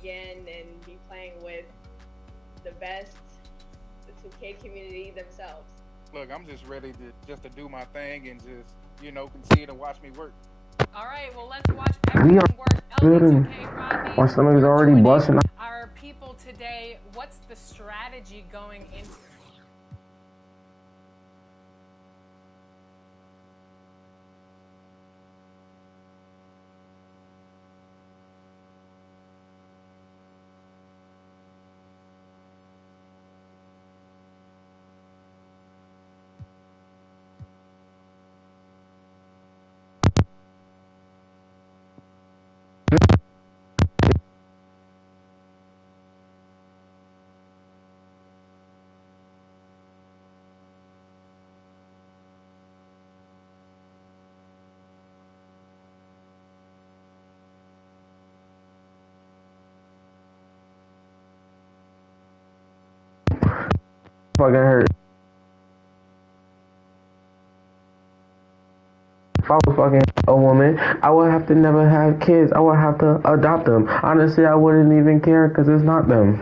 again and be playing with the best, the 2K community themselves. Look, I'm just ready to do my thing and just continue to watch me work. All right, well, let's watch We are everyone work. building. LD2K, Rodney, My stomach is you're already joining busting. our people today. What's the strategy going into? Fucking hurt. If I was fucking a woman, I would have to never have kids. I would have to adopt them. Honestly, I wouldn't even care because it's not them.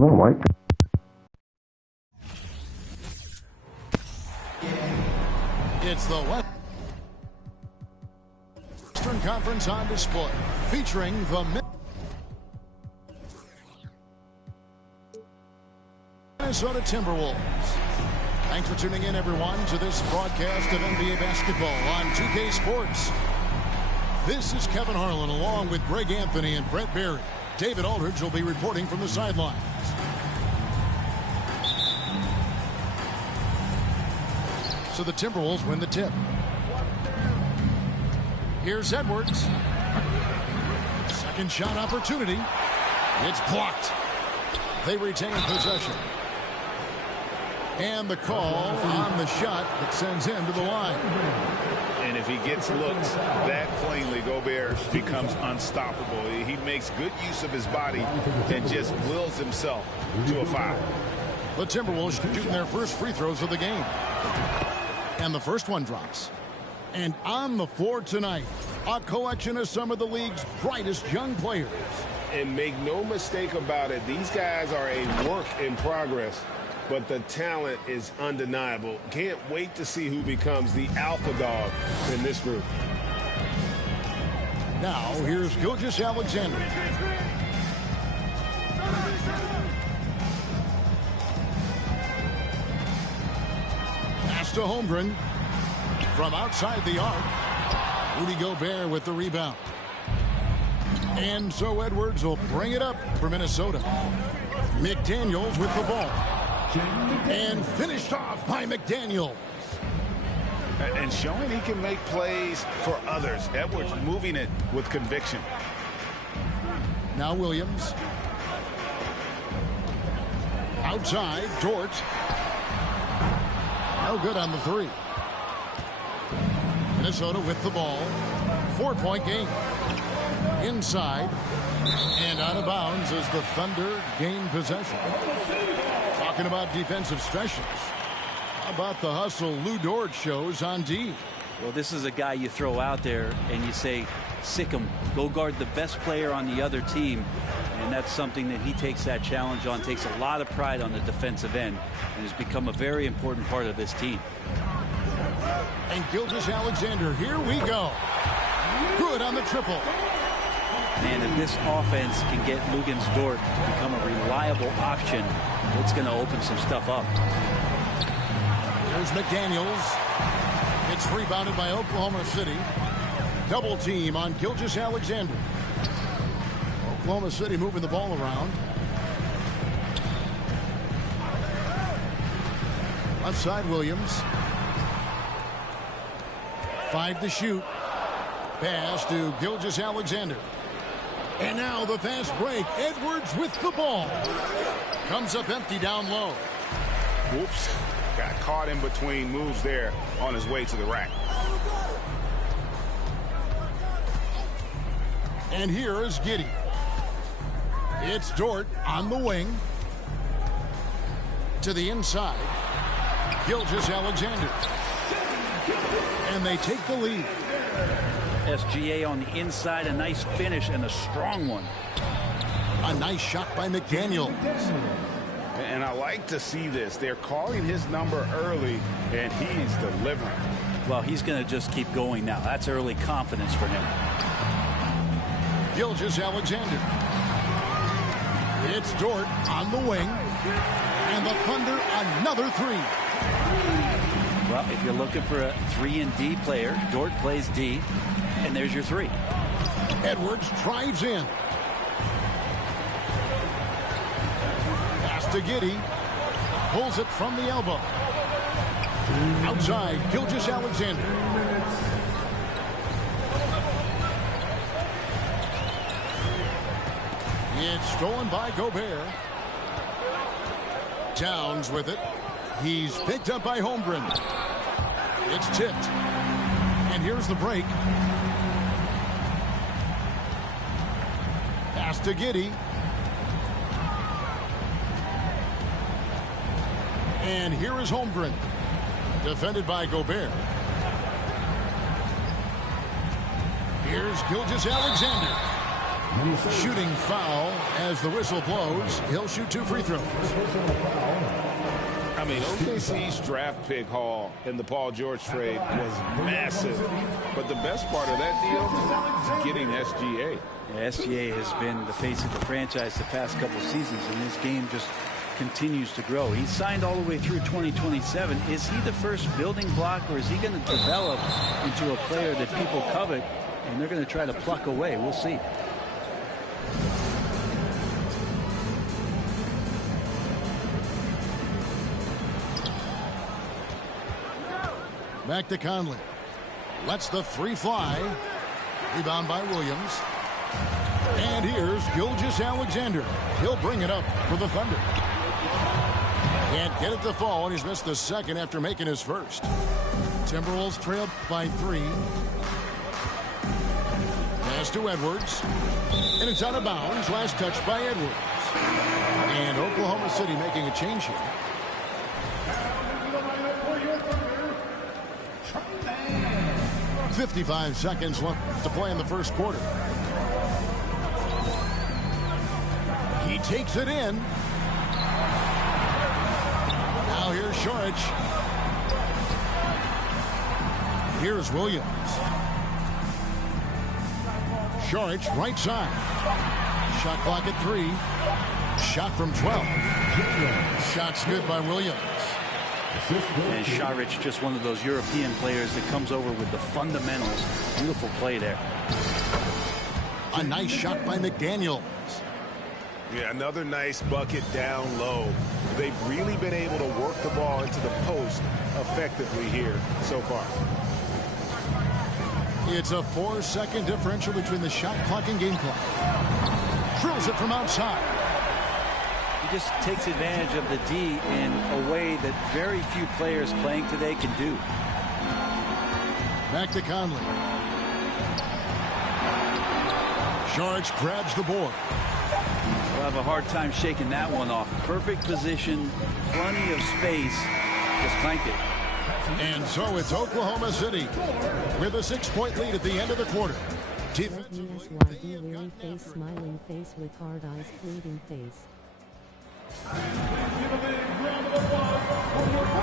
Oh my. It's the Western Conference on display, featuring the Minnesota Timberwolves. Thanks for tuning in, everyone, to this broadcast of NBA basketball on 2K Sports. This is Kevin Harlan along with Greg Anthony and Brett Barry. David Aldridge will be reporting from the sidelines. So the Timberwolves win the tip. Here's Edwards. Second shot opportunity. It's blocked. They retain possession. And the call on the shot that sends him to the line. And if he gets looks that plainly, Gobert becomes unstoppable. He makes good use of his body and just wills himself to a foul. The Timberwolves shooting their first free throws of the game. And the first one drops. And on the floor tonight, a collection of some of the league's brightest young players. And make no mistake about it, these guys are a work in progress. But the talent is undeniable. Can't wait to see who becomes the alpha dog in this group. Now, here's Gilgeous-Alexander. Pass to Holmgren. From outside the arc, Rudy Gobert with the rebound. And so Edwards will bring it up for Minnesota. McDaniels with the ball. And finished off by McDaniels. And showing he can make plays for others. Edwards moving it with conviction. Now Williams. Outside, Dort. No good on the three. Minnesota with the ball. 4-point game. Inside. And out of bounds as the Thunder gain possession. Talking about defensive stretches. How about the hustle Lou Dort shows on D? Well, this is a guy you throw out there and you say, sick him. Go guard the best player on the other team. And that's something that he takes that challenge on, takes a lot of pride on the defensive end, and has become a very important part of this team. And Gilgeous-Alexander, here we go. Good on the triple. Man, if this offense can get Luguentz Dort to become a reliable option, it's going to open some stuff up. There's McDaniels. It's rebounded by Oklahoma City. Double team on Gilgeous-Alexander. Oklahoma City moving the ball around. Left side, Williams. 5 to shoot. Pass to Gilgeous-Alexander. And now the fast break. Edwards with the ball. Comes up empty down low. Whoops. Got caught in between moves there on his way to the rack. And here is Giddey. It's Dort on the wing. To the inside. Gilgeous-Alexander. And they take the lead. SGA on the inside, a nice finish and a strong one. A nice shot by McDaniels. And I like to see this. They're calling his number early, and he's delivering. Well, he's going to just keep going now. That's early confidence for him. Gilgeous-Alexander. It's Dort on the wing. And the Thunder, another three. Well, if you're looking for a 3-and-D player, Dort plays D, and there's your three. Edwards drives in. Pass to Giddey. Pulls it from the elbow. Outside, Gilgeous-Alexander. It's stolen by Gobert. Towns with it. He's picked up by Holmgren. It's tipped. And here's the break. Pass to Giddey. And here is Holmgren. Defended by Gobert. Here's Gilgeous-Alexander. Shooting foul as the whistle blows. He'll shoot 2 free throws. I mean, OKC's draft pick haul in the Paul George trade was massive. But the best part of that deal is getting SGA. Yeah, SGA has been the face of the franchise the past couple seasons, and his game just continues to grow. He's signed all the way through 2027. Is he the first building block, or is he going to develop into a player that people covet and they're going to try to pluck away? We'll see. Back to Conley. Lets the 3 fly. Rebound by Williams. And here's Gilgeous-Alexander. He'll bring it up for the Thunder. Can't get it to fall, and he's missed the second after making his first. Timberwolves trailed by 3. Pass to Edwards. And it's out of bounds. Last touch by Edwards. And Oklahoma City making a change here. 55 seconds left to play in the first quarter. He takes it in. Now here's Šorić. Here's Williams. Šorić, right side. Shot clock at 3. Shot from 12. Shot's good by Williams. And Šorić, just one of those European players that comes over with the fundamentals. Beautiful play there. A nice shot by McDaniels. Yeah, another nice bucket down low. They've really been able to work the ball into the post effectively here so far. It's a 4-second differential between the shot clock and game clock. Drills it from outside. He just takes advantage of the D in a way that very few players playing today can do. Back to Conley. Šorić grabs the board. We'll have a hard time shaking that one off. Perfect position, plenty of space, just clanked it. And so it's Oklahoma City with a 6-point lead at the end of the quarter. USYD weary face, smiling face with hard eyes, pleading face.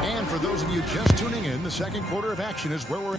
And for those of you just tuning in, the second quarter of action is where we're...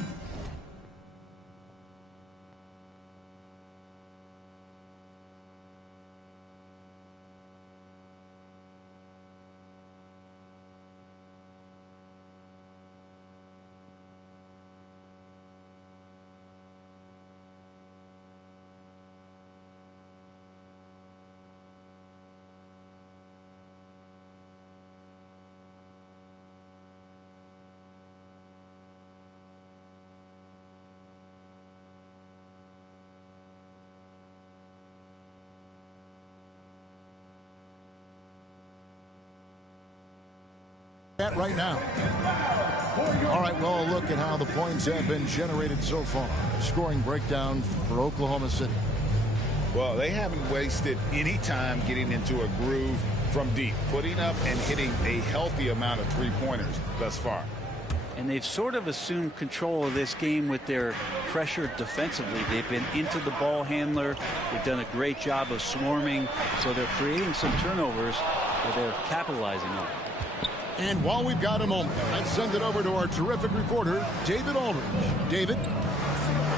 at right now. All right, well, look at how the points have been generated so far. Scoring breakdown for Oklahoma City. Well, they haven't wasted any time getting into a groove from deep, putting up and hitting a healthy amount of three-pointers thus far. And they've sort of assumed control of this game with their pressure defensively. They've been into the ball handler. They've done a great job of swarming. So they're creating some turnovers that they're capitalizing on. And while we've got a moment, let's send it over to our terrific reporter, David Aldridge. David?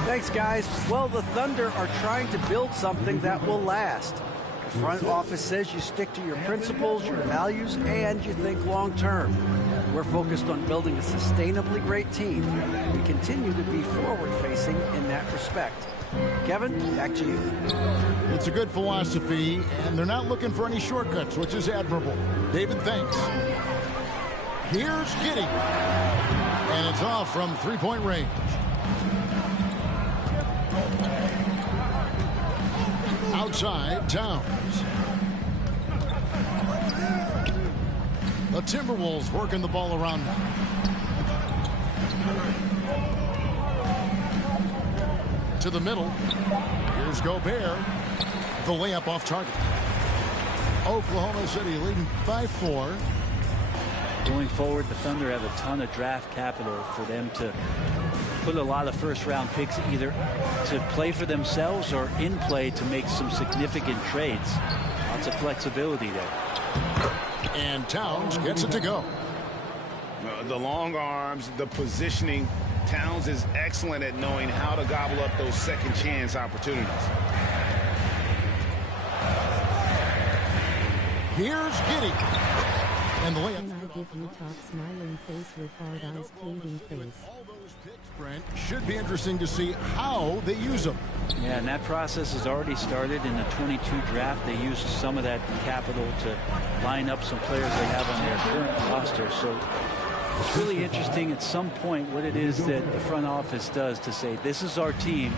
Thanks, guys. Well, the Thunder are trying to build something that will last. The front office says you stick to your principles, your values, and you think long-term. We're focused on building a sustainably great team. We continue to be forward-facing in that respect. Kevin, back to you. It's a good philosophy, and they're not looking for any shortcuts, which is admirable. David, thanks. Here's Giddey. And it's off from three-point range. Outside, Towns. The Timberwolves working the ball around now. To the middle. Here's Gobert. The layup off target. Oklahoma City leading by 4. Going forward, the Thunder have a ton of draft capital for them to put a lot of first-round picks either to play for themselves or in play to make some significant trades. Lots of flexibility there. And Towns gets it to go. The long arms, the positioning. Towns is excellent at knowing how to gobble up those second chance opportunities. Here's Giddey. And the layup. Can I give you top smiling face with hard eyes pleading face? All those picks, Brent, should be interesting to see how they use them. Yeah, and that process has already started in the 22 draft. They used some of that capital to line up some players they have on their current roster. So it's really interesting at some point what it is that the front office does to say, this is our team,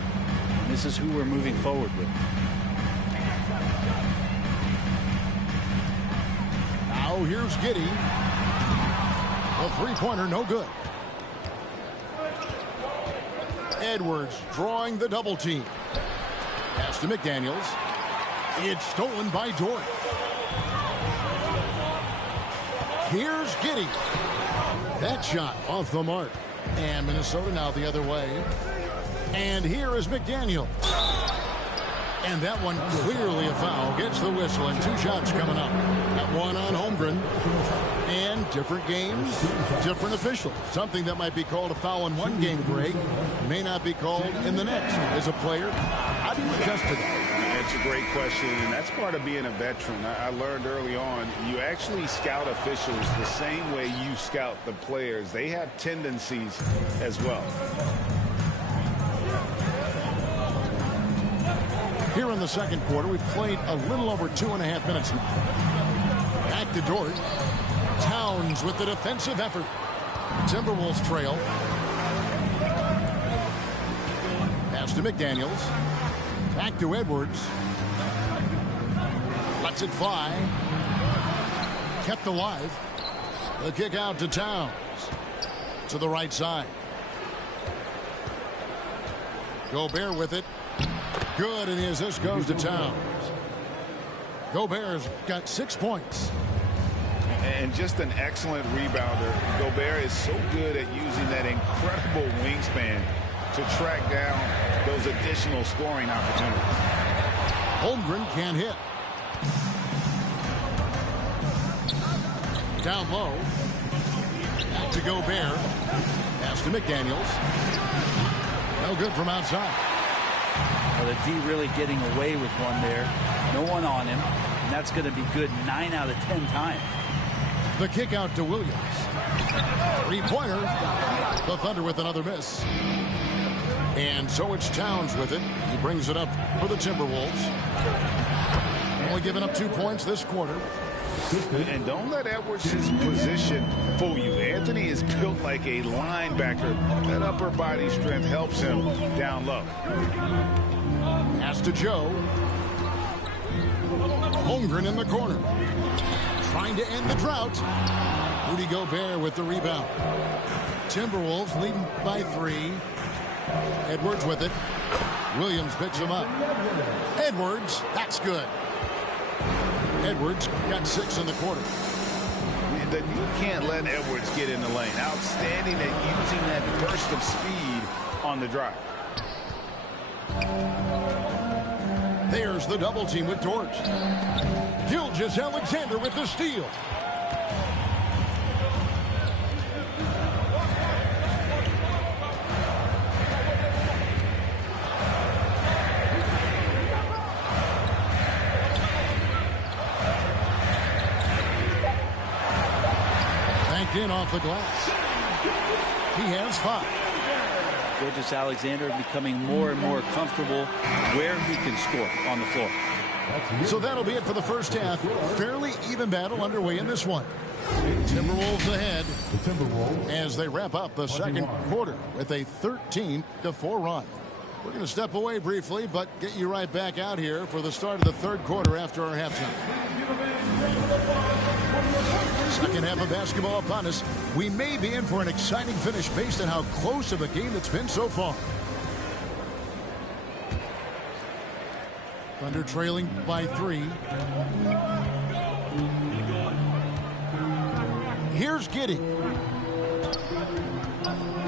and this is who we're moving forward with. Now here's Giddey. A three-pointer, no good. Edwards drawing the double team. Pass to McDaniels. It's stolen by Dort. Here's Giddey. That shot off the mark. And Minnesota now the other way. And here is McDaniel. And that one clearly a foul. Gets the whistle, and 2 shots coming up. That one on Holmgren. And different games, different officials. Something that might be called a foul in one game, Greg, may not be called in the next. As a player, how do you adjust to that? That's a great question, and that's part of being a veteran. I learned early on, you actually scout officials the same way you scout the players. They have tendencies as well. Here in the second quarter, we've played a little over 2.5 minutes now. Back to Dort. Towns with the defensive effort. Timberwolves trail. Pass to McDaniels. Back to Edwards. Lets it fly. Kept alive. The kick out to Towns. To the right side. Gobert with it. Good, and the assist goes to Towns. Gobert's got 6 points. And just an excellent rebounder. Gobert is so good at using that incredible wingspan to track down those additional scoring opportunities. Holmgren can't hit. Down low. Back to Gobert. Pass to McDaniels. No good from outside. Well, the D really getting away with one there. No one on him. And that's going to be good 9 out of 10 times. The kick out to Williams. 3-pointer. The Thunder with another miss. And so it's Towns with it. He brings it up for the Timberwolves. Only giving up 2 points this quarter. And don't let Edwards' position fool you. Anthony is built like a linebacker. That upper body strength helps him down low. Pass to Joe. Holmgren in the corner. Trying to end the drought. Rudy Gobert with the rebound. Timberwolves leading by 3. Edwards with it. Williams picks him up. Edwards, that's good. Edwards got 6 in the quarter. You can't let Edwards get in the lane. Outstanding at using that burst of speed on the drive. There's the double team with Dort. Gilgeous-Alexander with the steal. Banked in off the glass. He has 5. Gilgeous-Alexander becoming more and more comfortable where he can score on the floor. So that'll be it for the first half. Fairly even battle underway in this one. Timberwolves ahead as they wrap up the second quarter with a 13-4 run. We're going to step away briefly, but get you right back out here for the start of the third quarter after our halftime. Second half of basketball upon us. We may be in for an exciting finish based on how close of a game it's been so far. Thunder trailing by 3. Here's Giddey.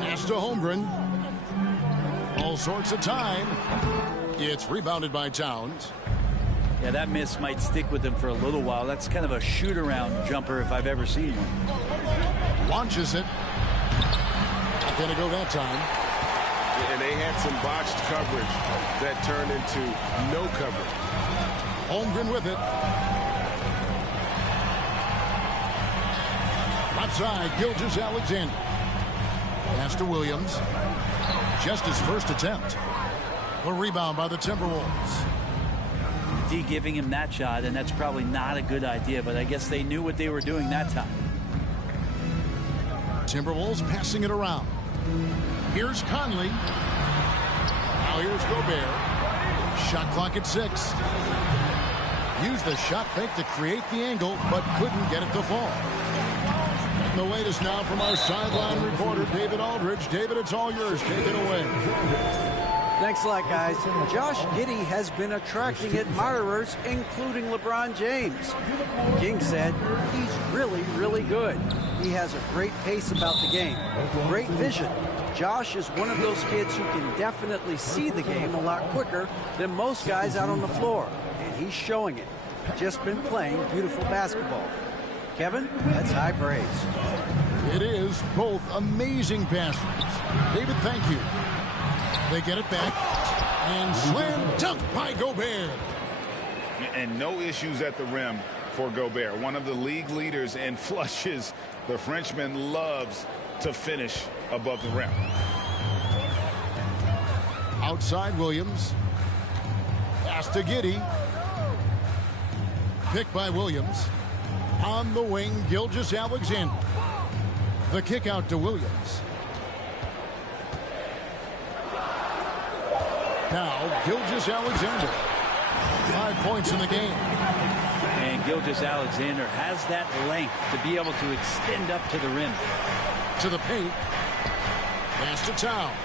Pass to Holmgren. all sorts of time. It's rebounded by Towns. Yeah, that miss might stick with him for a little while. That's kind of a shoot-around jumper if I've ever seen one. Launches it. Not going to go that time. And they had some botched coverage that turned into no coverage. Holmgren with it. Left side, Gilgeous-Alexander. Pass to Williams. Just his first attempt. A rebound by the Timberwolves. D giving him that shot, and that's probably not a good idea, but I guess they knew what they were doing that time. Timberwolves passing it around. Here's Conley. Now here's Gobert. Shot clock at 6. Used the shot fake to create the angle, but couldn't get it to fall. And the latest now from our sideline reporter, David Aldridge. David, it's all yours. Take it away. Thanks a lot, guys. Josh Giddey has been attracting admirers, including LeBron James. King said he's really, really good. He has a great pace about the game, great vision. Josh is one of those kids who can definitely see the game a lot quicker than most guys out on the floor, and he's showing it. Just been playing beautiful basketball. Kevin, that's high praise. It is both amazing passes. David, thank you. They get it back, and slam dunk by Gobert. And no issues at the rim for Gobert. One of the league leaders in flushes. The Frenchman loves to finish above the rim. Outside Williams. Pass to Giddey. Pick by Williams. On the wing, Gilgeous-Alexander. The kick out to Williams. Now, Gilgeous-Alexander. 5 points in the game. And Gilgeous-Alexander has that length to be able to extend up to the rim. To the paint. Pass to Towns.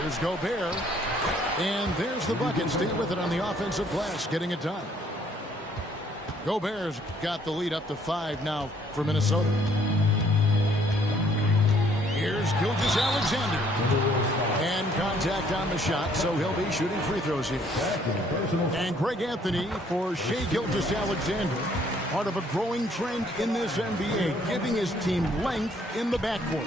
Here's Gobert. And there's the bucket. Stay with it on the offensive glass, getting it done. Gobert's got the lead up to 5 now for Minnesota. Here's Gilgeous-Alexander. And contact on the shot, so he'll be shooting free throws here. And Greg Anthony for Shai Gilgeous-Alexander. Part of a growing trend in this NBA, giving his team length in the backcourt.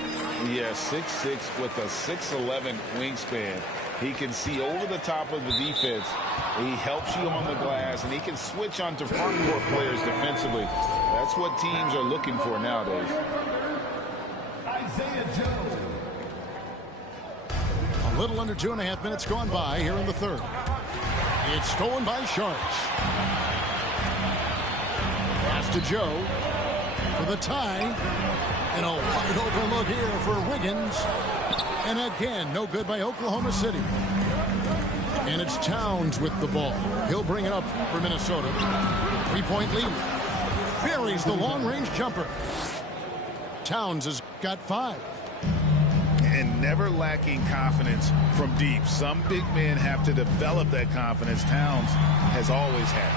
Yeah, 6'6" with a 6'11" wingspan. He can see over the top of the defense. He helps you on the glass, and he can switch onto front court players defensively. That's what teams are looking for nowadays. Isaiah Joe. A little under 2.5 minutes gone by here in the third. It's stolen by Sharks. Pass to Joe for the tie. And a wide open look here for Wiggins. And again, no good by Oklahoma City. And it's Towns with the ball. He'll bring it up for Minnesota. 3-point lead. Buries the long-range jumper. Towns has got 5. And never lacking confidence from deep. Some big men have to develop that confidence. Towns has always had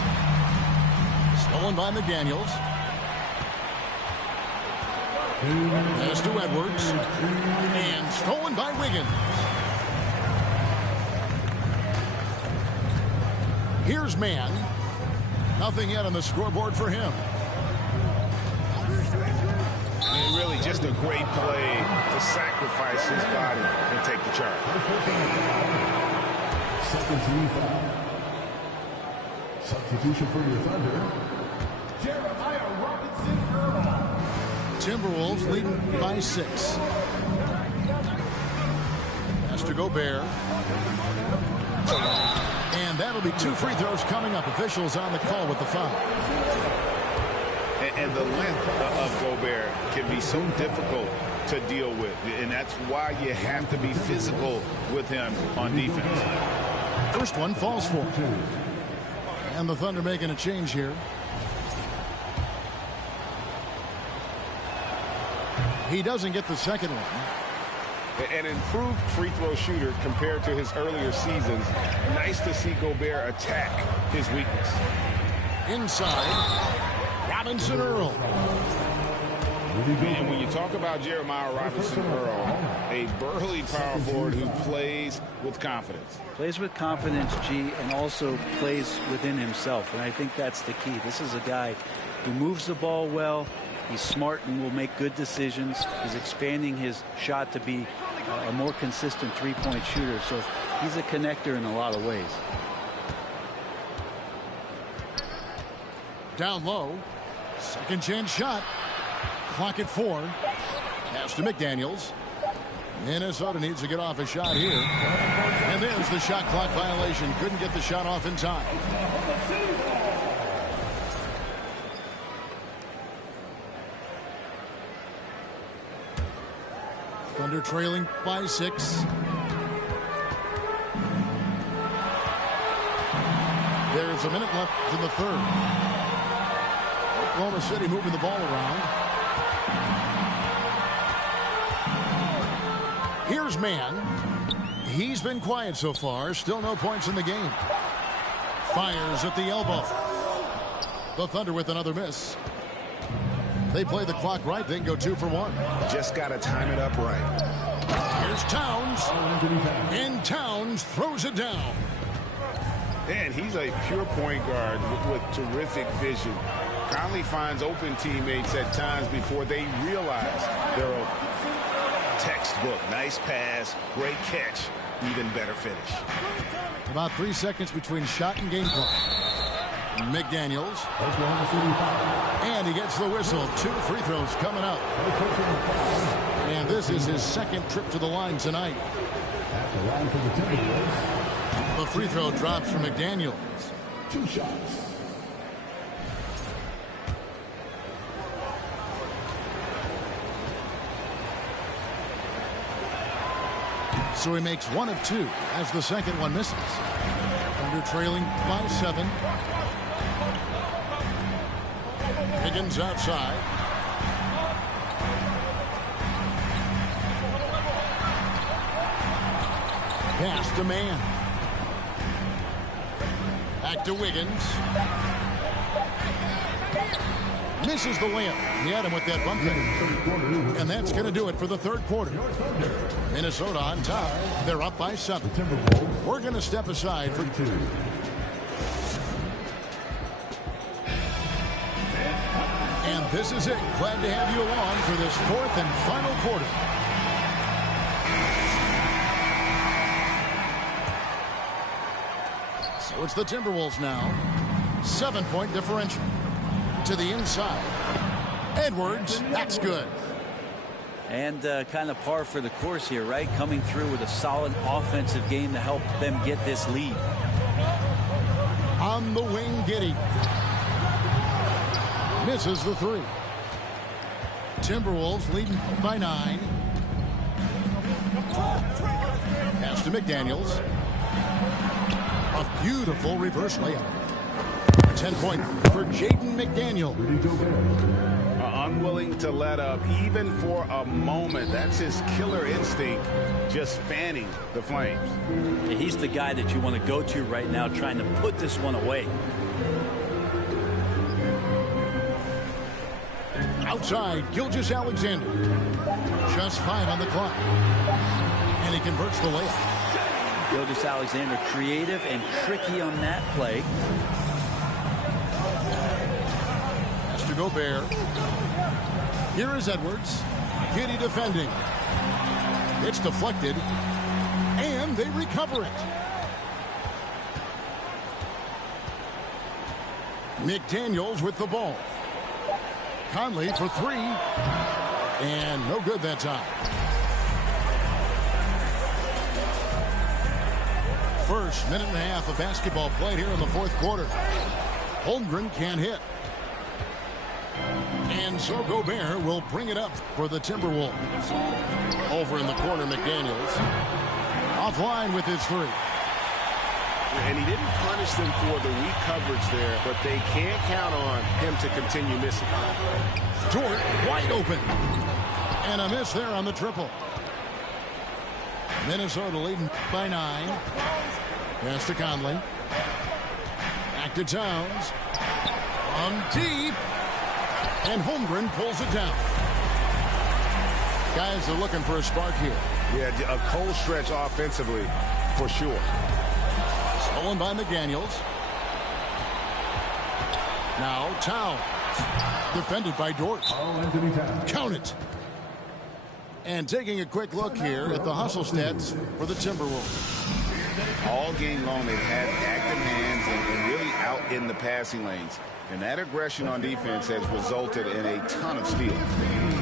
it. Stolen by McDaniels. Pass to Edwards. And stolen by Wiggins. Here's Mann. Nothing yet on the scoreboard for him. And really just a great play to sacrifice his body and take the charge. Second team foul. Substitution for your Thunder. Jeremiah Robinson-Earl. Timberwolves leading by 6. Pass to Gobert. And that'll be 2 free throws coming up. Officials on the call with the foul. And the length of Gobert can be so difficult to deal with. And that's why you have to be physical with him on defense. First one falls for. And the Thunder making a change here. He doesn't get the second one. An improved free throw shooter compared to his earlier seasons. Nice to see Gobert attack his weakness. Inside, Robinson-Earl. And when you talk about Jeremiah Robinson Earl, a burly power forward who plays with confidence. Plays with confidence, G, and also plays within himself. And I think that's the key. This is a guy who moves the ball well. He's smart and will make good decisions. He's expanding his shot to be a more consistent three-point shooter. So he's a connector in a lot of ways. Down low. Second chance shot. Clock at 4. Pass to McDaniels. Minnesota needs to get off a shot here. And there's the shot clock violation. Couldn't get the shot off in time. Thunder trailing by 6. There's a minute left in the third. Oklahoma City moving the ball around. Here's Mann. He's been quiet so far. Still no points in the game. Fires at the elbow. The Thunder with another miss. They play the clock right. They can go 2 for 1. Just got to time it up right. Here's Towns. And Towns throws it down. And he's a pure point guard with terrific vision. Conley finds open teammates at times before they realize they're open. Textbook. Nice pass. Great catch. Even better finish. About 3 seconds between shot and game clock. McDaniels. And he gets the whistle. 2 free throws coming up. And this is his second trip to the line tonight. At the line for the Timberwolves. The free throw drops for McDaniels. 2 shots. So he makes 1 of 2 as the second one misses. Thunder trailing by 7. Higgins outside. Pass to Mann. Back to Wiggins. Misses the layup. He had him with that bump fake. And that's going to do it for the third quarter. Minnesota on top. They're up by 7. We're going to step aside for 2. And this is it. Glad to have you along for this 4th and final quarter. So it's the Timberwolves now. 7-point differential. To the inside. Edwards, that's good. And kind of par for the course here, right? Coming through with a solid offensive game to help them get this lead. On the wing, Giddey. Misses the 3. Timberwolves leading by 9. Pass to McDaniels. A beautiful reverse layup. 10-point for Jaden McDaniel. Unwilling to let up even for a moment. That's his killer instinct, just fanning the Flames. He's the guy that you want to go to right now, trying to put this one away. Outside, Gilgeous-Alexander. Just 5 on the clock. And he converts the layup. Gilgeous-Alexander creative and tricky on that play. Has to Gobert. Here is Edwards. Giddey defending. It's deflected. And they recover it. McDaniels with the ball. Conley for 3. And no good that time. First minute and a half of basketball played here in the fourth quarter. Holmgren can't hit. And so Gobert will bring it up for the Timberwolves. Over in the corner, McDaniels. Offline with his 3. And he didn't punish them for the weak coverage there, but they can't count on him to continue missing. Dort wide open. And a miss there on the triple. Minnesota leading by 9. Pass to Conley. Back to Towns. On deep. And Holmgren pulls it down. Guys are looking for a spark here. Yeah, a cold stretch offensively, for sure. Stolen by McDaniels. Now Towns. Defended by Dort. Count it. And taking a quick look here at the hustle stats for the Timberwolves. All game long, they've had active hands and really out in the passing lanes. And that aggression on defense has resulted in a ton of steals.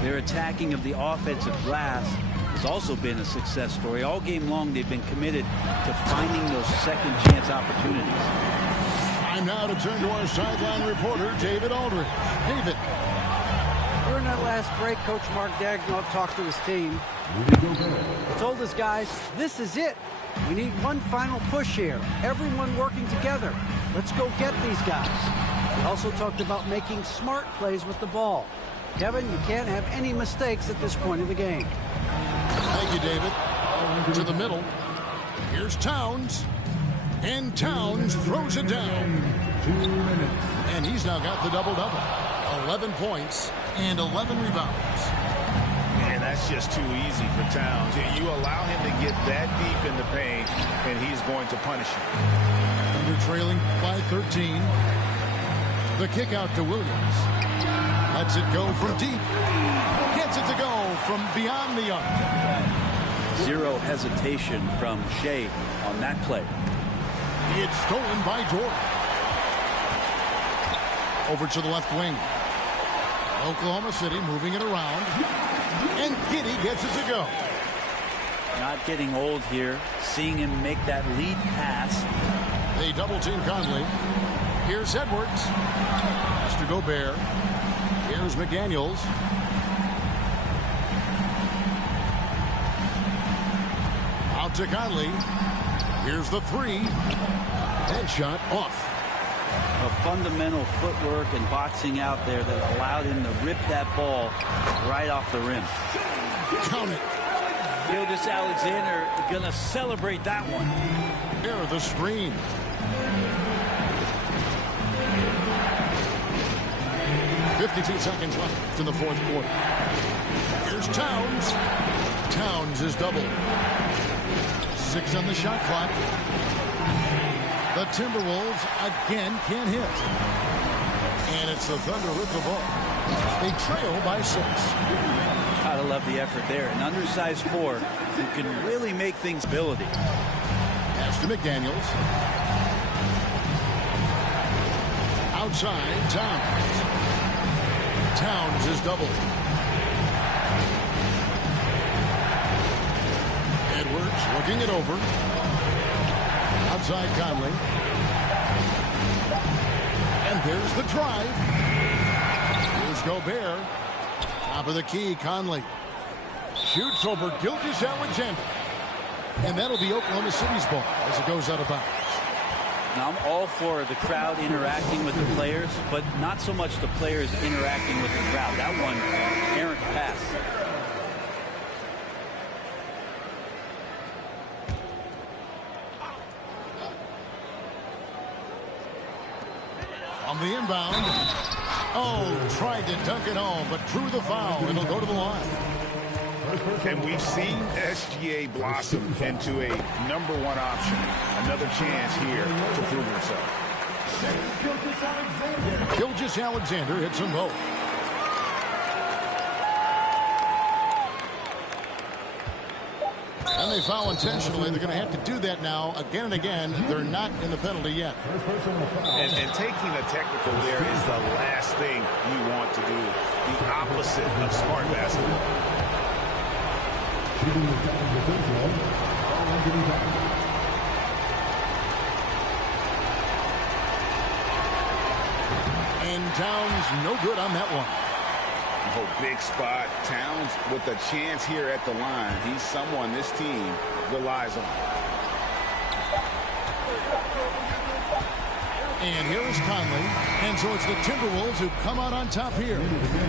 Their attacking of the offensive glass has also been a success story. All game long, they've been committed to finding those second chance opportunities. Time now to turn to our sideline reporter, David Aldridge. David. During that last break, Coach Mark Daigneault talked to his team. He told his guys, this is it. We need one final push here. Everyone working together. Let's go get these guys. He also talked about making smart plays with the ball. Kevin, you can't have any mistakes at this point of the game. Thank you, David. To the middle. Here's Towns. And Towns throws it down. 2 minutes. And he's now got the double-double. 11 points and 11 rebounds. And that's just too easy for Towns. You allow him to get that deep in the paint, and he's going to punish you. Under trailing by 13. The kick out to Williams. Lets it go from deep. Gets it to go from beyond the arc. Zero hesitation from Shea on that play. It's stolen by Dort. Over to the left wing. Oklahoma City moving it around. And Giddey gets it to go. Not getting old here. Seeing him make that lead pass. They double team Conley. Here's Edwards. Mr. Gobert. Here's McDaniels. Out to Conley. Here's the three. Headshot off. A fundamental footwork and boxing out there that allowed him to rip that ball right off the rim. Count it. Gilgeous-Alexander gonna celebrate that one. Here, the screen. .52 seconds left in the fourth quarter. Here's Towns. Towns is doubled. 6 on the shot clock. The Timberwolves again can't hit. And it's the Thunder with the ball. They trail by 6. Gotta love the effort there. An undersized 4 who can really make things ability. Pass to McDaniels. Outside, Towns. Towns is doubled. Edwards looking it over. Outside Conley. And there's the drive. Here's Gobert. Top of the key, Conley. Shoots over Gilgeous-Alexander. And that'll be Oklahoma City's ball as it goes out of bounds. Now, I'm all for the crowd interacting with the players, but not so much the players interacting with the crowd. That one, errant pass. On the inbound. Oh, tried to dunk it home, but drew the foul. It'll go to the line. And we've seen SGA blossom into a #1 option. Another chance here to prove himself. Gilgeous-Alexander hits them both. And they foul intentionally. They're going to have to do that now again and again. They're not in the penalty yet. And taking a technical there is the last thing you want to do. The opposite of smart basketball. And Towns no good on that one. Oh, big spot. Towns with a chance here at the line. He's someone this team relies on. And here is Conley. And so it's the Timberwolves who come out on top here.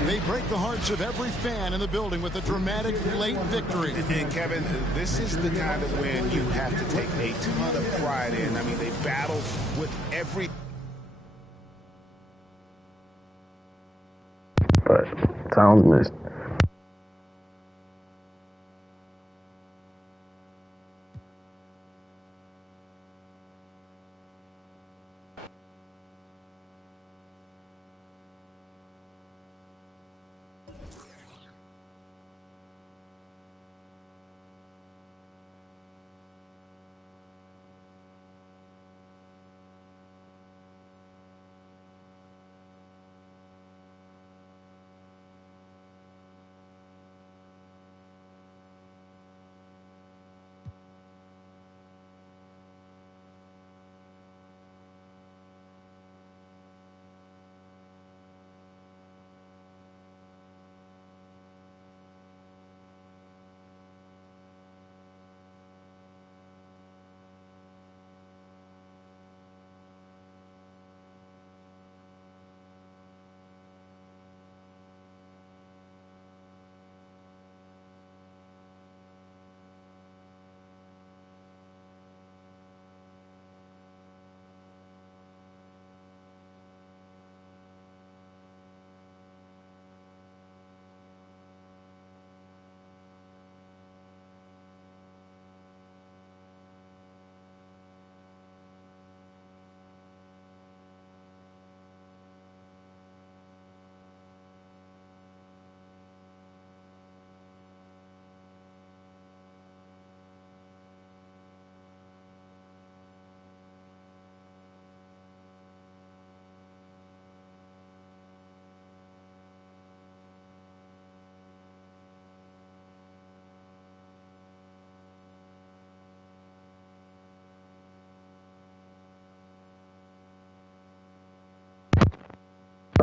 They break the hearts of every fan in the building with a dramatic late victory. And Kevin, this is the kind of win you have to take a ton of pride in. I mean, they battled with every... But Towns missed.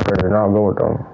and I'll go with them.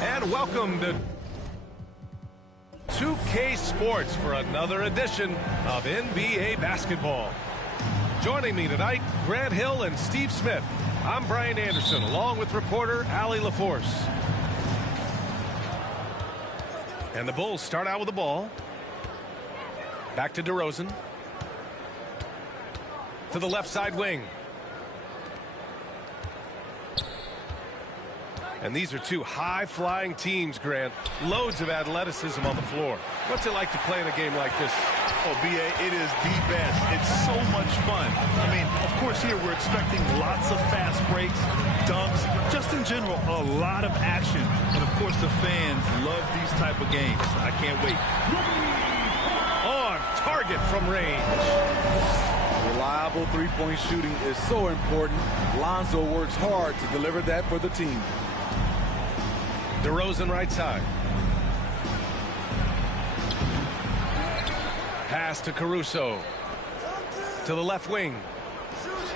And welcome to 2K Sports for another edition of NBA basketball. Joining me tonight, Grant Hill and Steve Smith. I'm Brian Anderson, along with reporter Allie LaForce. And the Bulls start out with the ball. Back to DeRozan. To the left side wing. And these are two high-flying teams, Grant. Loads of athleticism on the floor. What's it like to play in a game like this? Oh, B.A., it is the best. It's so much fun. I mean, of course, here we're expecting lots of fast breaks, dunks, just in general, a lot of action. And, of course, the fans love these type of games. I can't wait. On target from range. Reliable three-point shooting is so important. Lonzo works hard to deliver that for the team. DeRozan right side. Pass to Caruso. To the left wing.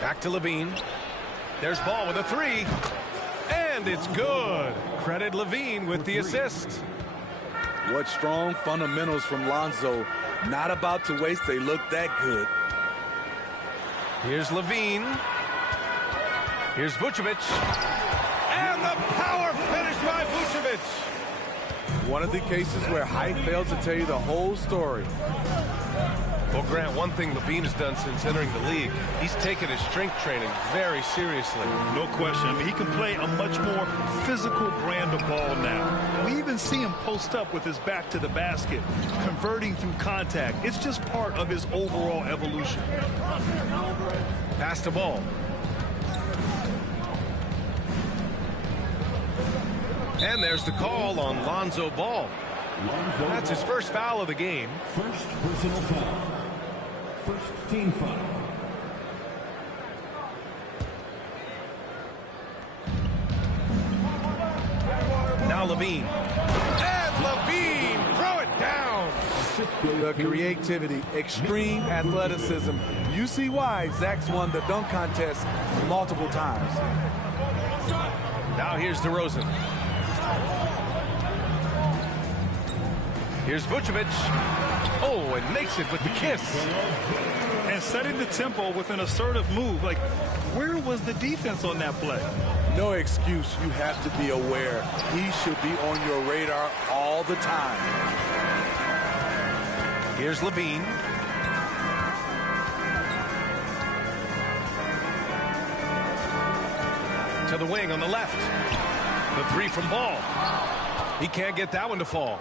Back to Levine. There's Ball with a three. And it's good. Credit Levine with the assist. What strong fundamentals from Lonzo. Not about to waste. They look that good. Here's Levine. Here's Vucevic. And the power finish by Vucevic. One of the cases where height fails to tell you the whole story. Well, Grant, one thing Levine has done since entering the league, he's taken his strength training very seriously. No question. I mean, he can play a much more physical brand of ball now. We even see him post up with his back to the basket, converting through contact. It's just part of his overall evolution. Pass to Ball. And there's the call on Lonzo Ball. That's his first foul of the game. First personal foul. First team foul. Now Levine. And Levine, throw it down. The creativity, extreme athleticism. You see why Zach's won the dunk contest multiple times. Now here's DeRozan. Here's Vucevic. Oh, and makes it with the kiss. And setting the tempo with an assertive move. Like, where was the defense on that play? No excuse. You have to be aware. He should be on your radar all the time. Here's Levine. to the wing on the left. The three from Ball. He can't get that one to fall.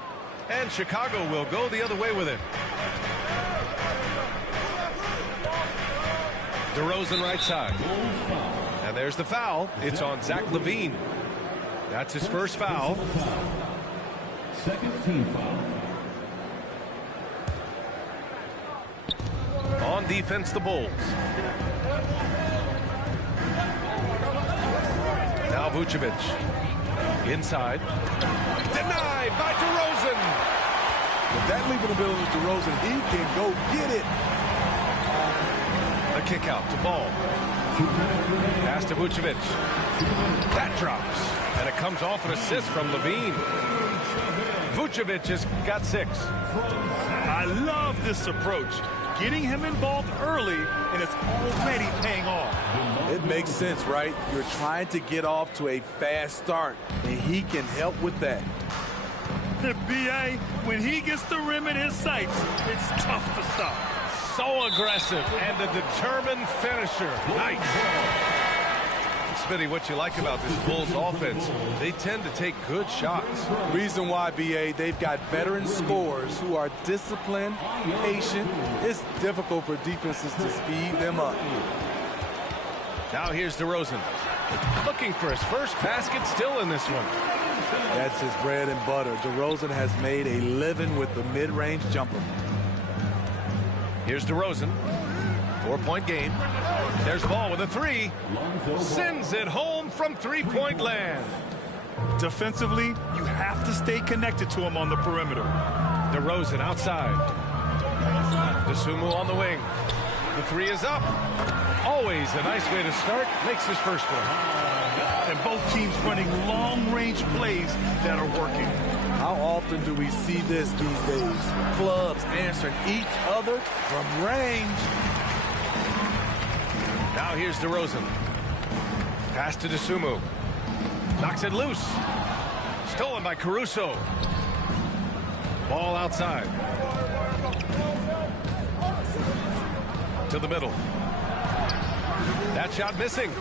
And Chicago will go the other way with it. DeRozan right side. And there's the foul. It's on Zach LaVine. That's his first foul. Second team foul. On defense, the Bulls. Now Vucevic. Inside. Denied by DeRozan. With that leaving ability to DeRozan, he can go get it. The kick out to Ball. Pass to Vucevic. That drops. And it comes off an assist from LaVine. Vucevic has got 6. I love this approach. Getting him involved early, and it's already paying off. It makes sense, right? You're trying to get off to a fast start, and he can help with that. The BA, when he gets the rim in his sights, it's tough to stop. So aggressive and a determined finisher. Nice. Smitty, what you like about this Bulls offense, they tend to take good shots. Reason why, BA, they've got veteran scorers who are disciplined, patient. It's difficult for defenses to speed them up. Now here's DeRozan. Looking for his first basket, still in this one. That's his bread and butter. DeRozan has made a living with the mid-range jumper. Here's DeRozan. 4-point game. There's Ball with a 3. Sends it home from three-point land. Defensively, you have to stay connected to him on the perimeter. DeRozan outside. DeSumo on the wing. The 3 is up. Always a nice way to start. Makes his first one. And both teams running long-range plays that are working. How often do we see this these days? Clubs answering each other from range. Now here's DeRozan. Pass to DeSumo. Knocks it loose. Stolen by Caruso. Ball outside. To the middle. That shot missing.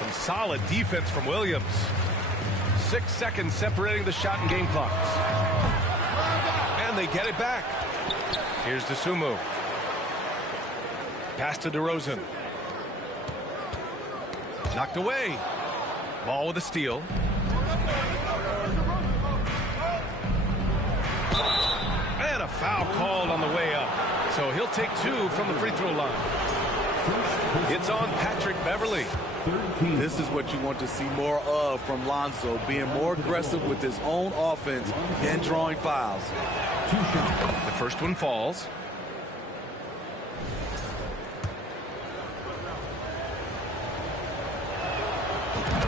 Some solid defense from Williams. 6 seconds separating the shot and game clocks. And they get it back. Here's DeSumo. Pass to DeRozan. Knocked away. Ball with a steal. And a foul called on the way up. So he'll take 2 from the free throw line. It's on Patrick Beverley. This is what you want to see more of from Lonzo, being more aggressive with his own offense and drawing fouls. The first one falls.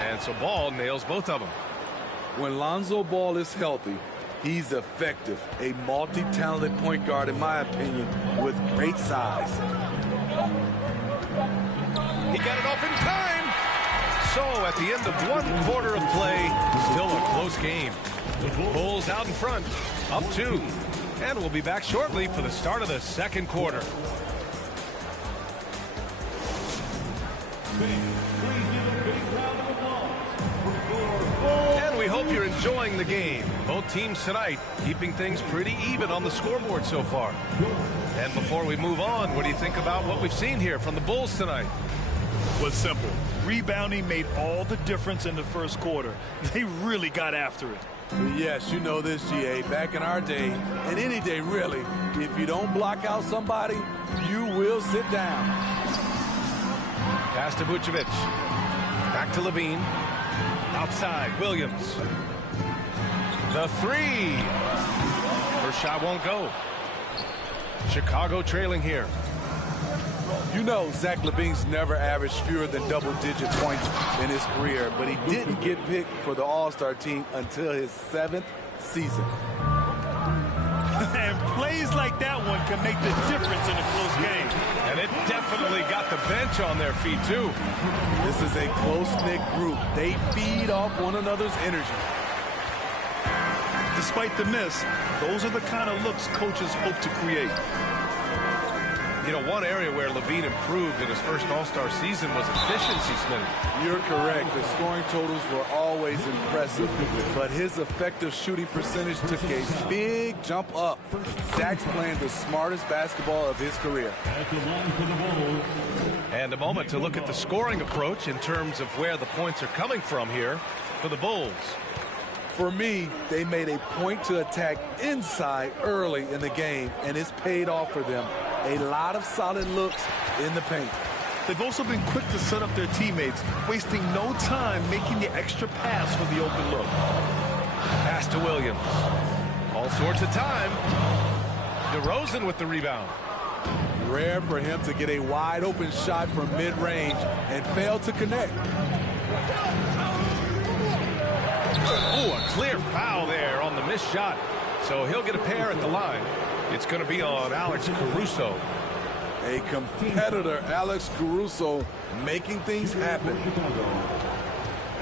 And so Ball nails both of them. When Lonzo Ball is healthy, he's effective. A multi-talented point guard, in my opinion, with great size. He got it off in time. So at the end of 1 quarter of play, still a close game. Bulls out in front, up 2. And we'll be back shortly for the start of the second quarter. And we hope you're enjoying the game. Both teams tonight keeping things pretty even on the scoreboard so far. And before we move on, what do you think about what we've seen here from the Bulls tonight? Was simple. Rebounding made all the difference in the first quarter. They really got after it. Yes, you know this, GA. Back in our day, and any day really, if you don't block out somebody, you will sit down. Pass to Vucevic. Back to LaVine. Outside, Williams. The 3. First shot won't go. Chicago trailing here. You know Zach LaVine's never averaged fewer than double-digit points in his career, but he didn't get picked for the All-Star team until his 7th season. And plays like that one can make the difference in a close game. And it definitely got the bench on their feet, too. This is a close-knit group. They feed off one another's energy. Despite the miss, those are the kind of looks coaches hope to create. You know, one area where LaVine improved in his first All-Star season was efficiency, Smitty. You're correct. The scoring totals were always impressive, but his effective shooting percentage took a big jump up. Zach's playing the smartest basketball of his career. And a moment to look at the scoring approach in terms of where the points are coming from here for the Bulls. For me, they made a point to attack inside early in the game, and it's paid off for them. A lot of solid looks in the paint. They've also been quick to set up their teammates, wasting no time making the extra pass for the open look. Pass to Williams. All sorts of time. DeRozan with the rebound. Rare for him to get a wide open shot from mid-range and fail to connect. Oh, a clear foul there on the missed shot. So he'll get a pair at the line. It's going to be on Alex Caruso. A competitor, Alex Caruso, making things happen.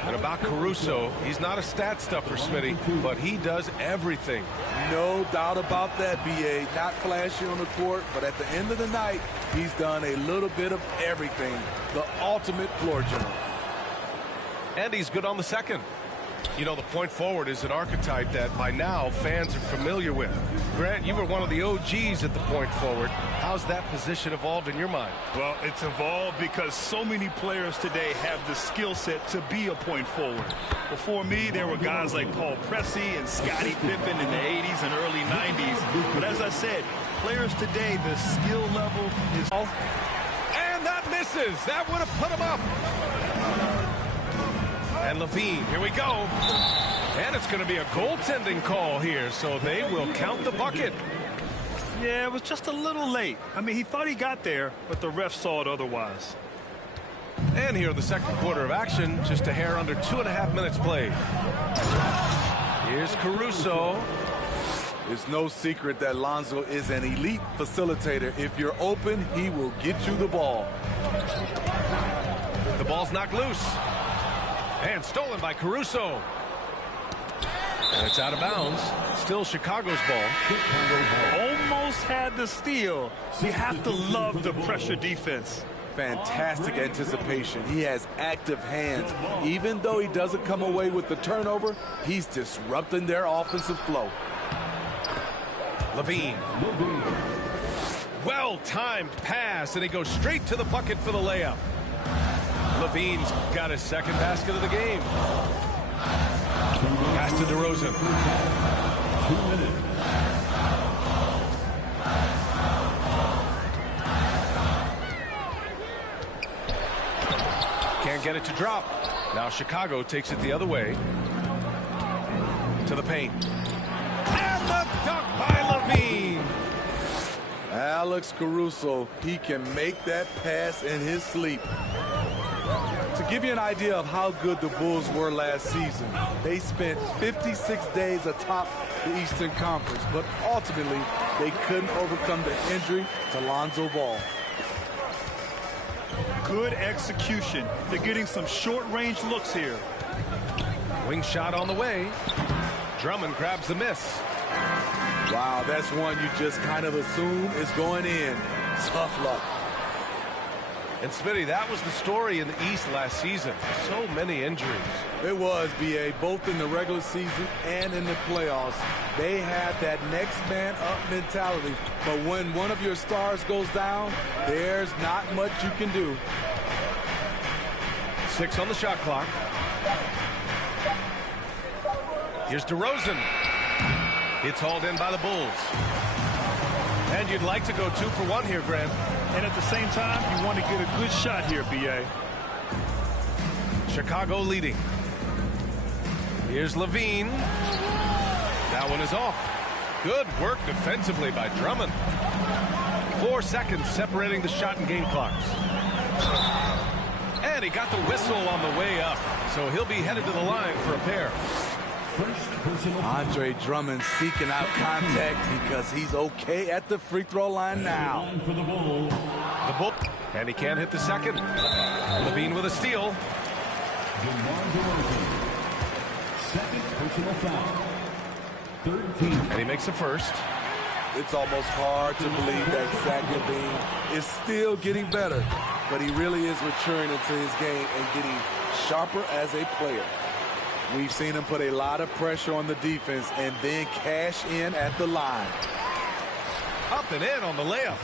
And about Caruso, he's not a stat stuffer, Smitty, but he does everything. No doubt about that, B.A. Not flashy on the court, but at the end of the night, he's done a little bit of everything. The ultimate floor general. And he's good on the second. You know, the point forward is an archetype that by now fans are familiar with. Grant, you were one of the OGs at the point forward. How's that position evolved in your mind? Well, it's evolved because so many players today have the skill set to be a point forward. Before me, there were guys like Paul Pressey and Scottie Pippen in the 80s and early 90s. But as I said, players today, the skill level is... And that misses. That would have put him up. And LaVine, here we go. And it's going to be a goaltending call here, so they will count the bucket. Yeah, it was just a little late. I mean, he thought he got there, but the ref saw it otherwise. And here in the second quarter of action, just a hair under 2.5 minutes played. Here's Caruso. It's no secret that Lonzo is an elite facilitator. If you're open, he will get you the ball. The ball's knocked loose. And stolen by Caruso. And it's out of bounds. Still Chicago's ball. Almost had the steal. You have to love the pressure defense. Fantastic anticipation. He has active hands. Even though he doesn't come away with the turnover, he's disrupting their offensive flow. LaVine. Well-timed pass, and he goes straight to the bucket for the layup. LaVine's got his second basket of the game. Pass to DeRozan. 2 minutes. Can't get it to drop. Now Chicago takes it the other way. To the paint. And the dunk by LaVine. Alex Caruso, he can make that pass in his sleep. To give you an idea of how good the Bulls were last season, they spent 56 days atop the Eastern Conference, but ultimately they couldn't overcome the injury to Lonzo Ball. Good execution. They're getting some short-range looks here. Wing shot on the way. Drummond grabs the miss. Wow, that's one you just kind of assume is going in. Tough luck. And Smitty, that was the story in the East last season. So many injuries. It was, B.A., both in the regular season and in the playoffs. They have that next man up mentality. But when one of your stars goes down, there's not much you can do. 6 on the shot clock. Here's DeRozan. It's hauled in by the Bulls. And you'd like to go 2 for 1 here, Grant. And at the same time, you want to get a good shot here, B.A. Chicago leading. Here's LaVine. That one is off. Good work defensively by Drummond. 4 seconds separating the shot and game clocks. And he got the whistle on the way up. So he'll be headed to the line for a pair. Andre Drummond seeking out contact because he's okay at the free throw line now. The Bull. And he can't hit the second. LaVine with a steal. Second personal foul. 13. And he makes the first. it's almost hard to believe that Zach LaVine is still getting better, but he really is maturing into his game and getting sharper as a player. We've seen him put a lot of pressure on the defense and then cash in at the line. Up and in on the layup.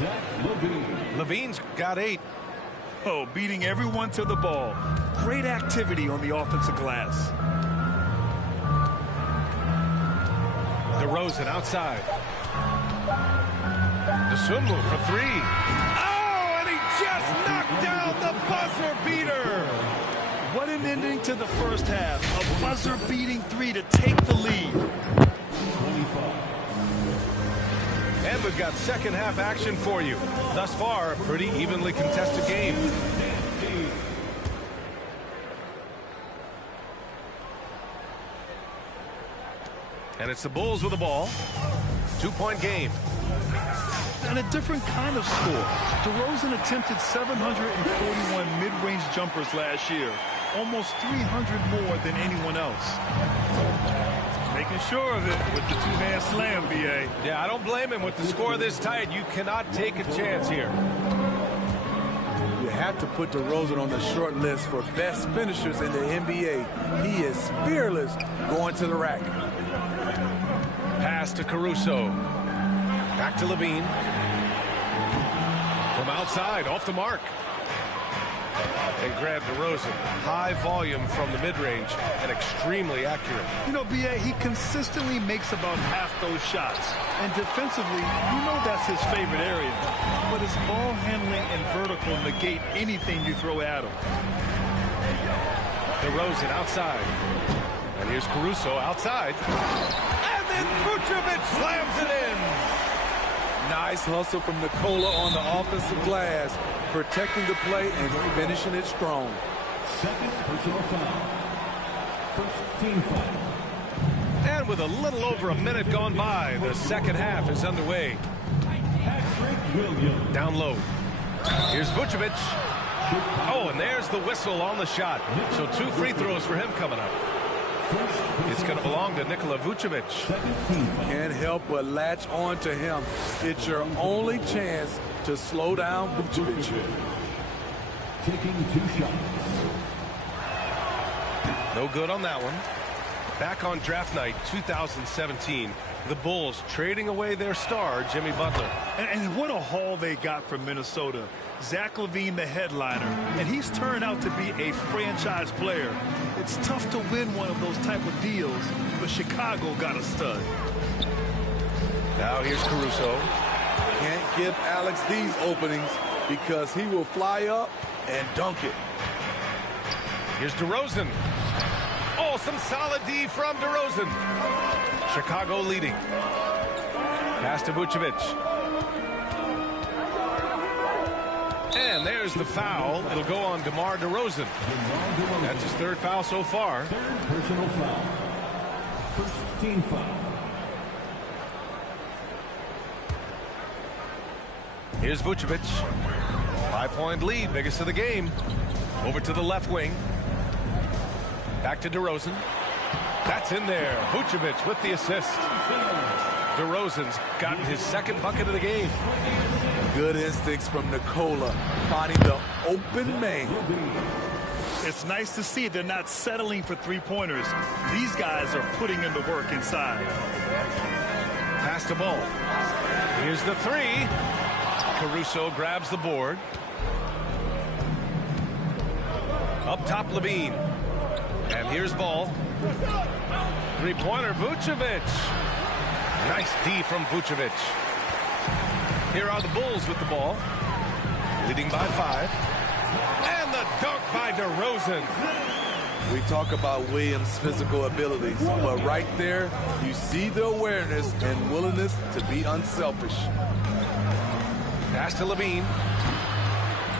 LaVine's got 8. Oh, beating everyone to the ball. Great activity on the offensive glass. DeRozan outside. DeSumbu for 3. Oh, and he just knocked down the buzzer beater. What an ending to the first half. A buzzer-beating 3 to take the lead. And we've got second half action for you. Thus far, a pretty evenly contested game. And it's the Bulls with the ball. 2-point game. And a different kind of score. DeRozan attempted 741 mid-range jumpers last year. Almost 300 more than anyone else. Making sure of it with the two-hand slam, B.A. Yeah, I don't blame him. With the score this tight, you cannot take a chance here. You have to put DeRozan on the short list for best finishers in the NBA. He is fearless going to the rack. Pass to Caruso. Back to LaVine. From outside, off the mark. And grab DeRozan. High volume from the mid-range and extremely accurate. You know, B.A., he consistently makes about half those shots. And defensively, you know that's his favorite area. But his ball handling and vertical negate anything you throw at him. DeRozan outside. And here's Caruso outside. And then Vucevic slams it in. Nice hustle from Nikola on the offensive glass, protecting the play and finishing it strong. Second personal foul. First team foul. And with a little over a minute gone by, the second half is underway. Down low. Here's Vucevic. Oh, and there's the whistle on the shot. So 2 free throws for him coming up. It's going to belong to Nikola Vucevic. Can't help but latch on to him. It's your only chance to slow down Vucevic. Taking 2 shots. No good on that one. Back on draft night 2017, the Bulls trading away their star, Jimmy Butler. And what a haul they got from Minnesota. Zach LaVine, the headliner, and he's turned out to be a franchise player. It's tough to win one of those type of deals, but Chicago got a stud. Now here's Caruso. Can't give Alex these openings because he will fly up and dunk it. Here's DeRozan. Oh, some solid D from DeRozan. Chicago leading. Pass to Vucevic. And there's the foul. It'll go on DeMar DeRozan. That's his 3rd foul so far. Third personal foul. First team foul. Here's Vucevic. 5-point lead, biggest of the game. Over to the left wing. Back to DeRozan. That's in there. Vucevic with the assist. DeRozan's gotten his 2nd bucket of the game. Good instincts from Nikola, finding the open man. It's nice to see they're not settling for 3-pointers. These guys are putting in the work inside. Pass the ball. Here's the 3. Caruso grabs the board. Up top, LaVine. And here's ball. 3-pointer, Vucevic. Nice D from Vucevic. Here are the Bulls with the ball. Leading by 5. And the dunk by DeRozan. We talk about Williams' physical abilities, but right there, you see the awareness and willingness to be unselfish. Pass to LaVine.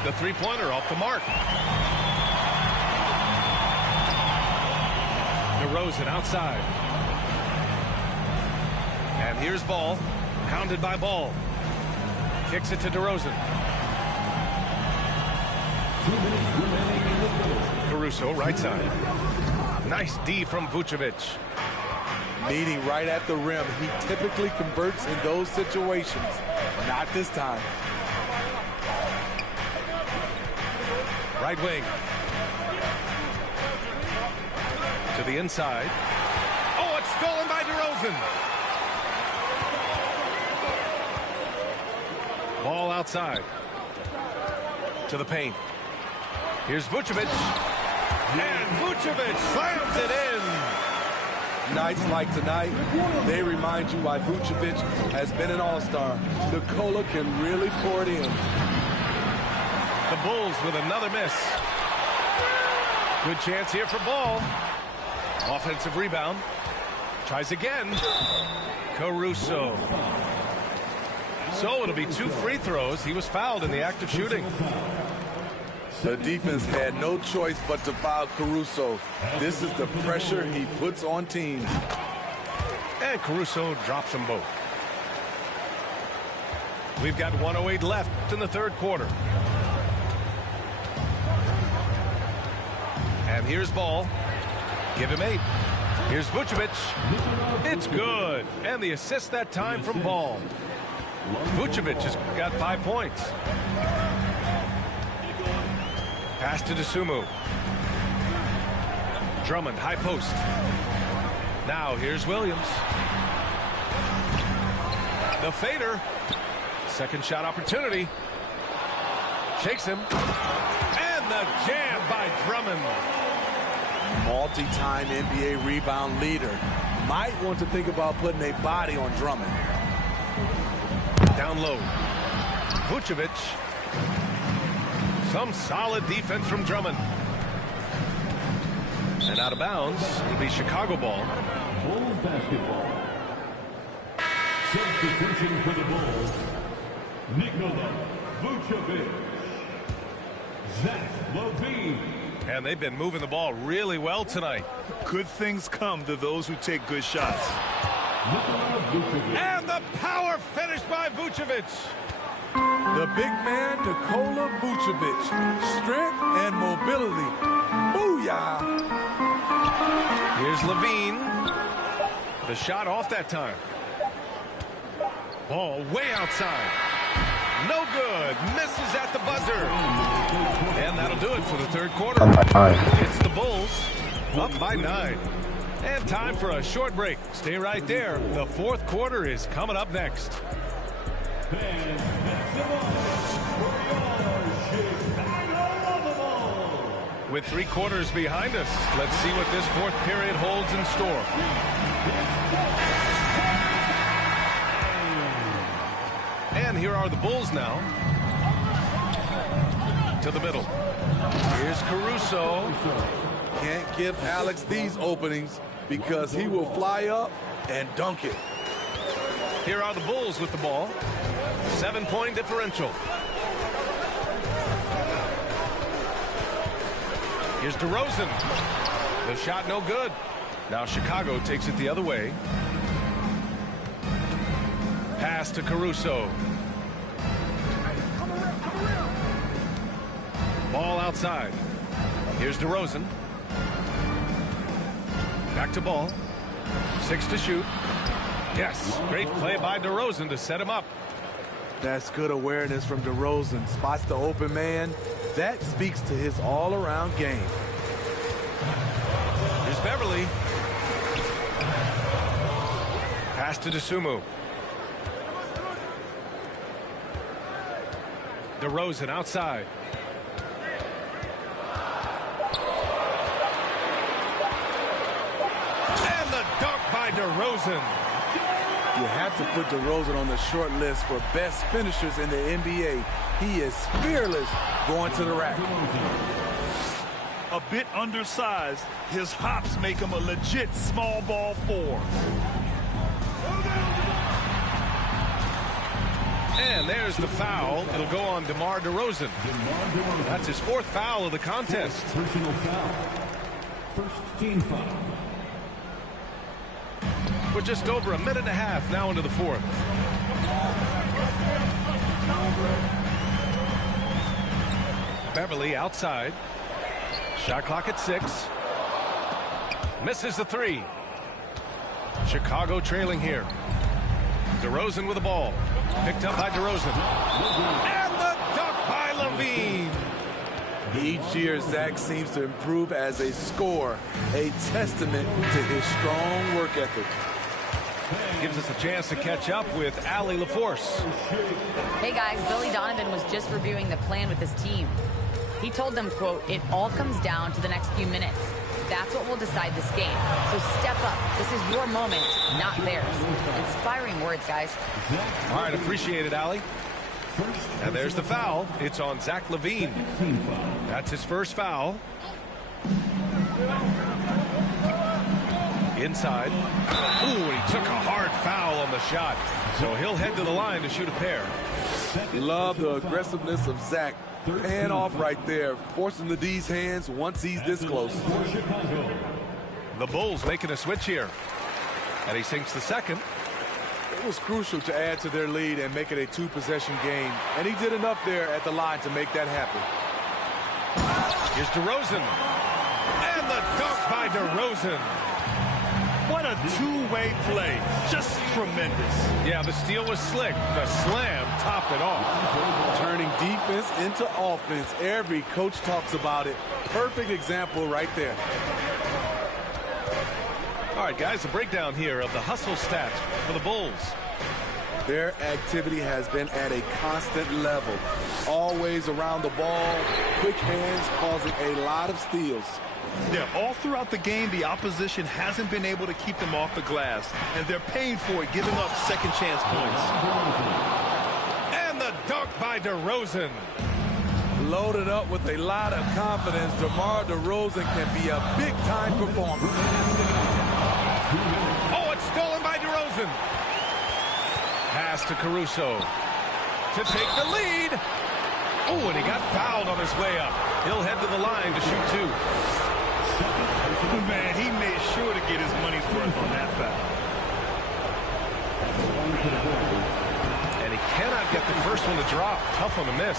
The 3-pointer off the mark. DeRozan outside. And here's Ball. Pounded by Ball. Kicks it to DeRozan. Caruso, right side. Nice D from Vucevic. Meeting right at the rim. He typically converts in those situations. Not this time. Right wing. To the inside. Oh, it's stolen by DeRozan. Ball outside. To the paint. Here's Vucevic. And Vucevic slams it in. Nights like tonight, they remind you why Vucevic has been an all-star. Nikola can really pour it in. The Bulls with another miss. Good chance here for Ball. Offensive rebound. Tries again. Caruso. So it'll be 2 free throws. He was fouled in the act of shooting. The defense had no choice but to foul Caruso. This is the pressure he puts on teams. And Caruso drops them both. We've got 1:08 left in the third quarter. And here's Ball. Give him 8. Here's Vucevic. It's good. And the assist that time from Ball. Vucevic has got 5 points. Pass to Dosunmu. Drummond, high post. Now here's Williams. The fader. Second shot opportunity. Shakes him. And the jam by Drummond. Multi-time NBA rebound leader. Might want to think about putting a body on Drummond. Down low. Vucevic. Some solid defense from Drummond. And out of bounds. It'll be Chicago ball. Bulls basketball. Substitution for the Bulls. Nikola Vucevic. Zach LaVine. And they've been moving the ball really well tonight. Good things come to those who take good shots. And the power finish by Vucevic. The big man, Nikola Vucevic. Strength and mobility. Booyah! Here's LaVine. The shot off that time. Ball way outside. No good. Misses at the buzzer. And that'll do it for the third quarter. It's the Bulls up by 9. And time for a short break. Stay right there. The fourth quarter is coming up next. With 3 quarters behind us, let's see what this fourth period holds in store. And here are the Bulls now. To the middle. Here's Caruso. Can't give Alex these openings because he will fly up and dunk it. Here are the Bulls with the ball. 7-point differential. Here's DeRozan. The shot no good. Now Chicago takes it the other way. Pass to Caruso. Ball outside. Here's DeRozan. Back to Ball. 6 to shoot. Yes, great play by DeRozan to set him up. That's good awareness from DeRozan. Spots the open man. That speaks to his all-around game. Here's Beverly. Pass to Dosunmu. DeRozan outside. And the dunk by DeRozan. You have to put DeRozan on the short list for best finishers in the NBA. He is fearless going to the rack. A bit undersized, his hops make him a legit small ball 4. And there's the foul. It'll go on DeMar DeRozan. That's his 4th foul of the contest. Personal foul. First team foul. We're just over a minute and a half now into the 4th. Beverly outside. Shot clock at 6. Misses the 3. Chicago trailing here. DeRozan with the ball. Picked up by DeRozan. And the dunk by LaVine. Each year, Zach seems to improve as a scorer, a testament to his strong work ethic. Gives us a chance to catch up with Allie LaForce. Hey guys, Billy Donovan was just reviewing the plan with his team. He told them, quote, "It all comes down to the next few minutes. That's what will decide this game. So step up. This is your moment, not theirs." Inspiring words, guys. All right, appreciate it, Allie. And there's the foul. It's on Zach LaVine. That's his first foul. Inside. Ooh, and he took a hard foul on the shot. So he'll head to the line to shoot a pair. Love the aggressiveness of Zach. Pan off right there, forcing the D's hands once he's this close. The Bulls making a switch here. And he sinks the second. It was crucial to add to their lead and make it a two-possession game. And he did enough there at the line to make that happen. Here's DeRozan. And the dunk by DeRozan. What a two-way play. Just tremendous. Yeah, the steal was slick. The slam topped it off. Turning defense into offense. Every coach talks about it. Perfect example right there. All right, guys, a breakdown here of the hustle stats for the Bulls. Their activity has been at a constant level. Always around the ball. Quick hands causing a lot of steals. Yeah, all throughout the game, the opposition hasn't been able to keep them off the glass, and they're paying for it, giving up second chance points. And the dunk by DeRozan. Loaded up with a lot of confidence, DeMar DeRozan can be a big-time performer. Oh, it's stolen by DeRozan. Pass to Caruso to take the lead. Oh, and he got fouled on his way up. He'll head to the line to shoot two. Man, he made sure to get his money's worth on that foul. And he cannot get the first one to drop. Tough one to miss.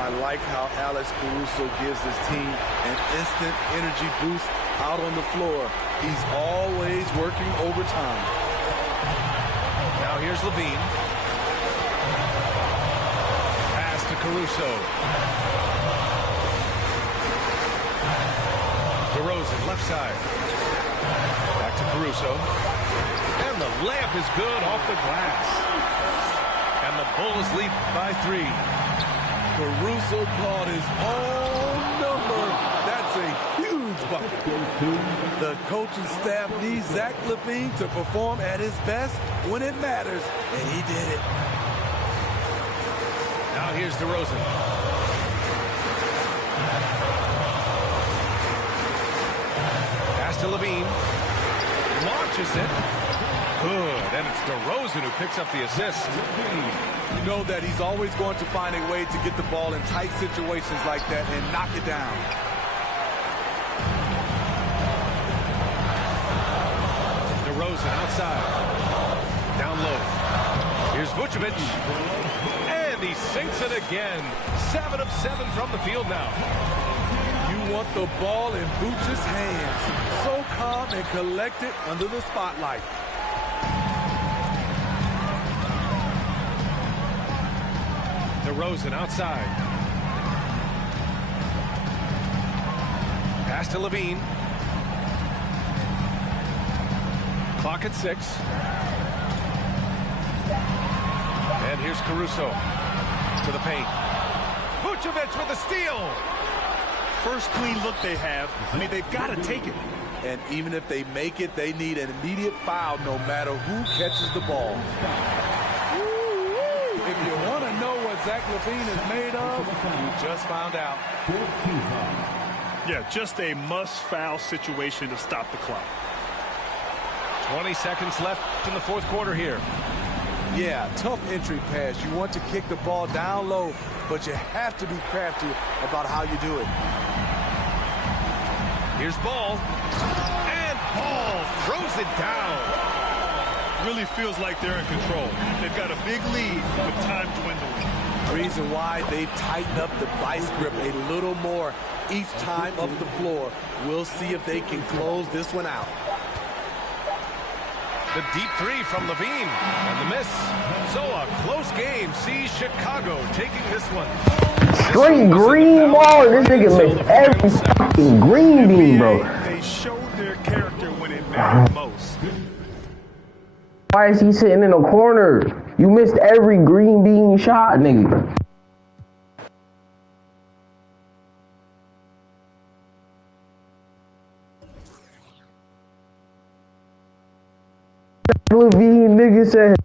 I like how Alex Caruso gives his team an instant energy boost out on the floor. He's always working overtime. Now here's LaVine. Pass to Caruso. DeRozan, left side. Back to Caruso. And the layup is good off the glass. And the Bulls lead by 3. Caruso caught his own number. That's a huge bucket. The coaching staff needs Zach LaVine to perform at his best when it matters, and he did it. Now here's DeRozan. Pass to LaVine. Launches it. Good. And it's DeRozan who picks up the assist. You know that he's always going to find a way to get the ball in tight situations like that and knock it down. DeRozan outside. Down low. Here's Vucevic. And he sinks it again. 7 of 7 from the field now. You want the ball in Vucevic's hands. So calm and collected under the spotlight. DeRozan outside. Pass to LaVine. Clock at 6. And here's Caruso to the paint. Vucevic with a steal. First clean look they have. I mean, they've got to take it. And even if they make it, they need an immediate foul no matter who catches the ball. If you want to know what Zach LaVine is made of, you just found out. Yeah, just a must-foul situation to stop the clock. 20 seconds left in the fourth quarter here. Yeah, tough entry pass. You want to kick the ball down low, but you have to be crafty about how you do it. Here's Ball. And Ball throws it down. Really feels like they're in control. They've got a big lead with time dwindling. Reason why they've tightened up the vice grip a little more each time up the floor. We'll see if they can close this one out. The deep three from Levine. And the miss. So a close game sees Chicago taking this one. Straight green ball. This nigga missed every fucking green bean, bro. They showed their character when it mattered most. Why is he sitting in the corner? You missed every green bean shot, nigga. Levine, nigga said